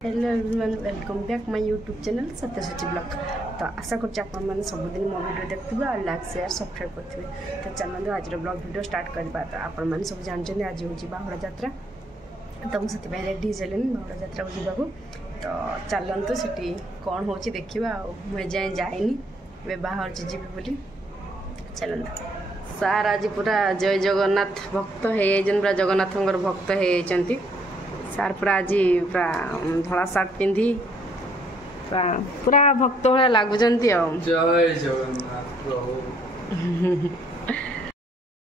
Hello everyone welcome back my YouTube channel सत्यसची blog. तो आशा कर सबुदिन मो वीडियो देखते और लाइक शेयर सब्सक्राइब करेंगे। तो चलते आज ब्लॉग वीडियो स्टार्ट करवा। तो आपण सब जानते आज हूँ बाहुड़ा यात्रा। तो मुझे रेडी चलि बाहुड़ा यात्रा को जावाक। तो चलतु से कौन हो देखा मुझे जाए बाहर जी बोली चलते। सार आज पूरा जय जगन्नाथ भक्त हो पूरा जगन्नाथ भक्त हो सार पूरा आज पूरा धला सार्ट पिंधि पूरा भक्त भाया लगुच। जय जगन्नाथ प्रभु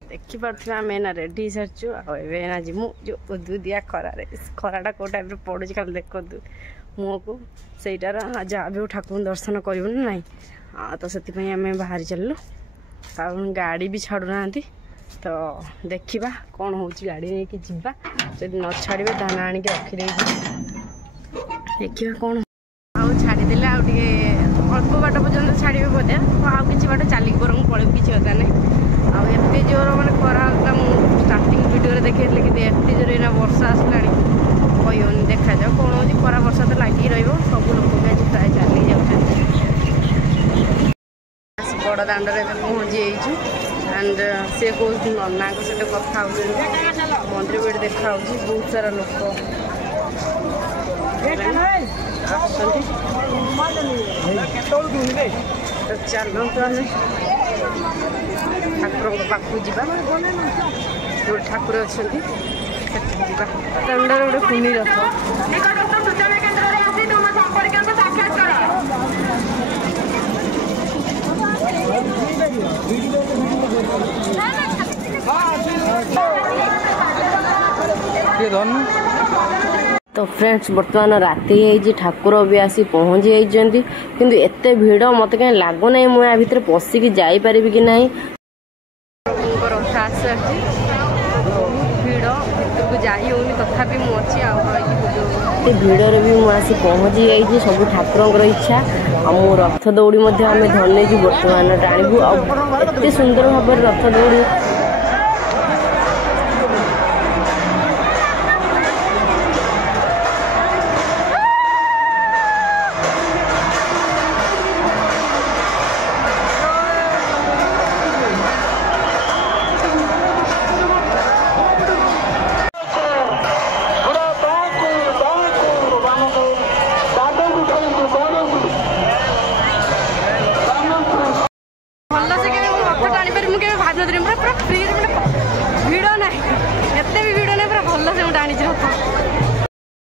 देखी पार्थिबा आम एना रेडी सारचु आना जीमु जो उदुदिया खरारे खराटा कौ टाइप पड़ू खाली देखु मुह को सहीटार जहाँ भी ठाकुर दर्शन करूँ ना। तो से आम बाहरी चलु कारण गाड़ी भी छाड़ूना। तो देखा कौन हो गाड़ी नहीं कि जीवा जब न छाड़े ताने आणिक रखिदे देखा कौन छाड़दे अल्प बाट पर्यटन छाड़े बोधे आउ कि बाट चलिक बर पड़े किसी कथा ना। आते जोर मैंने खरा स्टार्टिंग वीडियो देखे कि एत जोर ना वर्षा आसला कहनी देखा जाओ कौन हो खरा वर्षा तो लगी सब लोग भी आज प्राय चली जाऊँ बड़ दाण्डे पहुँची एंड से कौन नना सहित कथा मंदिर भी देखा बहुत सारा लोग तो चलते आम ठाकुर पाखु जा जो ठाकुर अच्छा दाण्डर गोटे कुनी रथ तो फ्रेंड्स बर्तमान राति ठाकुर भी आसी पहुँची जाती किंतु एते भीड़ मत कहीं लगुना मुझे भितर पशिकी जापर कि ना भीड़ भर जाई होनी तथापि मुझे भीड़ भी मुझे पहुँची जाइए सब ठाकुर इच्छा आम रथ दौड़ी आम धरने की बर्तमान टाणु आते सुंदर भाव रथ दौड़ी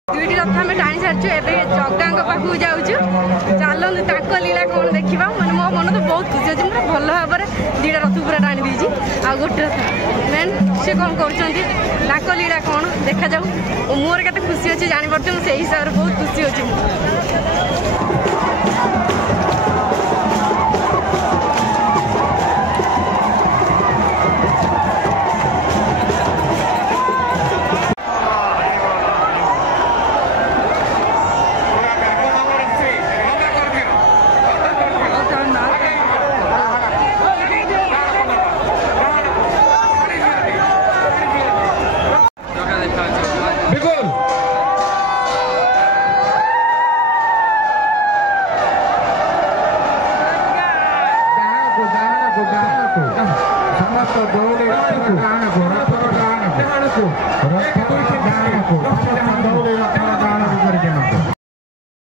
दुईटी रथ आम टाणी सारी जगा पाखक जाऊँ चलते लीला कौन देखा मैंने मो मन तो बहुत खुशी अच्छे पूरा भल भाव में दीटा रथ पूरा टाणी देजी आ गोटे रथ मेन सी कौन कर लीला कौन देखा जाऊ मोर के खुशी अच्छे जापर से हिसाब से बहुत खुशी अच्छे।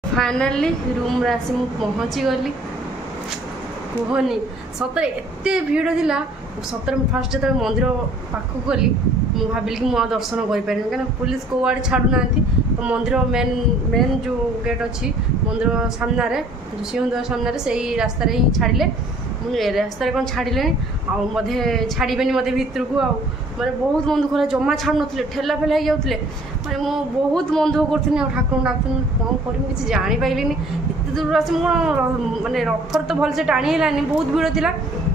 फाइनाली रूम आसी पहुँची गली कहनी सतरे एत भीड़ थिला सतरे फास्ट जो मंदिर पाखक गली मुझे भाविली कि मुझे दर्शन करें कहीं पुलिस कौ आड़े छाड़ूना। तो मंदिर मेन मेन जो गेट अच्छी मंदिर सामने जो सिंहद्वार सामने से रास्ता ही छाड़े मुझे रास्तार कौन छाड़े आधे छाड़बे मत भर को मैंने बहुत मन दुख जमा छाड़ू ना ठेला फेला हो जाते मैंने मु बहुत मन दुख करी ठाकुर डाक कौन कर किसी जापारे एत दूर आस मानने रथर तो भलसे टाणी है बहुत भीड़ थी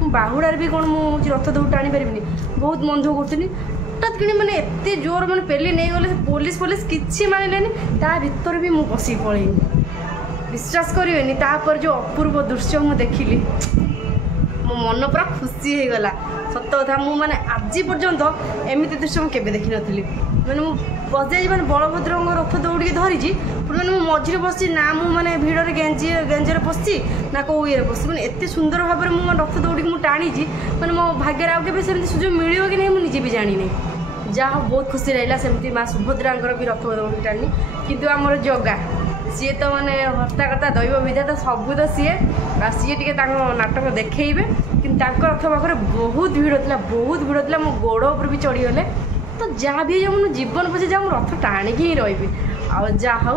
बाहुड़ार भी कौन मुझे रथ दौड़ टाणी पारि बहुत मन दुख करी हठात कि मैंने एत जोर मैंने पेली नहीं गले पुलिस पुलिस किसी मानिले ता भर भी मुझे पशि पलैनी विश्वास करेनि तापर जो अपूर्व दृश्य मुझे देखिली मो मन पूरा खुशी हो गला सत कथा मुझे आज पर्यंत एमती दृश्य मुझे देखी नी मैंने बजाई मैंने बलभद्र रथ दौड़ी धरी मैंने मझे बस ना मुझे भिड़े गेंजरे पशि ना कौ ये पशि मैंने एत सुंदर भाव में मो रथ दौड़ी मुझे टाणी मैंने मो भाग्य आगे भी सेमती सुजोग मिले कि नहीं मुझे भी जानी नहीं जहाँ बहुत खुशी रहा सेमती माँ सुभद्रा भी रथ दौड़ी टाणी किंतु आमर जगा सी तो मैंने हस्ता करता दैव विधाता सबू तो सी सी टे नाटक देखिए कि रथ पाखे बहुत भिड़ था मो गोड़ उपर भी चढ़ीगले तो जहाँ भी मुझे जीवन पछे जहाँ रथ टाणी ही रही आ जहाँ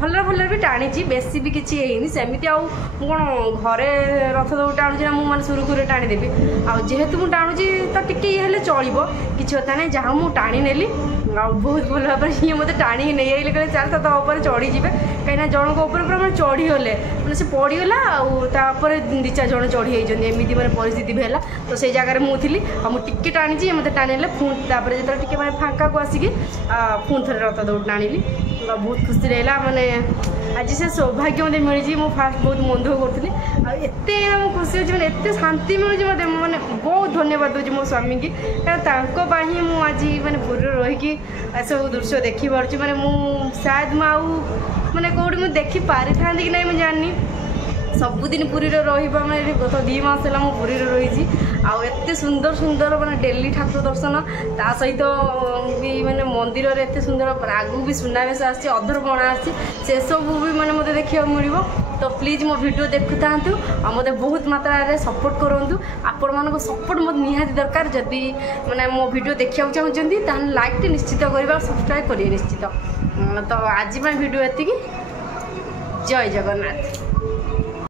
भल भल भी टाणी बेसी भी किसी है सेमती आउ कौन घरे रथ दौड़ टाणुची ना मुझे सुरुखुरे टाणीदेवी आेतु मुझे टाणुची तो टी ये चलो किसी कथा ना जहाँ मुझे टाणी नेली बहुत भल भाव ये मत टाणी नहीं आइले कहले चल तो चढ़ीजे कहीं जनक मैंने चढ़ीगले मैंने से पड़गला आपर दी चार जन चढ़ी एमती मैंने परिस्थिति भी है तो से जगह मुझे टे टाणी मत टाणी पुणी जो टे मैं फाँका को आसिक पुणी थे रथ दौड़ टाणी बहुत खुशी रहा मैंने आज से सौभाग्य मत मिली मो फास्ट बहुत मन दुख करी एत खुशी होती मैंने एत शांति मिलूँ मत मैंने बहुत धन्यवाद दूसरी मो स्वामी की कारण ही मुझे आज मैंने पुरी रहीकि सब दृश्य देखी पार्टी मैंने शायद मैंने कौटी मुझे देखी पारि था कि नहीं मुझे जानी सबुदिन पुरी रहा मैंने गत 2 मास है पुरी रही आते सुंदर सुंदर मैंने डेली ठाकुर दर्शन ता सहित भी मैंने मंदिर एत सुंदर आगू भी सुनावेश आसी अधरपणा आसी से सब भी मैंने मत देखा मिल तो प्लीज मो वीडियो देखु था मत बहुत मात्रा सपोर्ट करूँ आपण मान सपोर्ट मत निहाती दरकार जदि मैंने मो वीडियो देखा चाहते लाइक टे निश्चित करवा सब्सक्राइब करिए निश्चित तो आज वीडियो एति जय जगन्नाथ।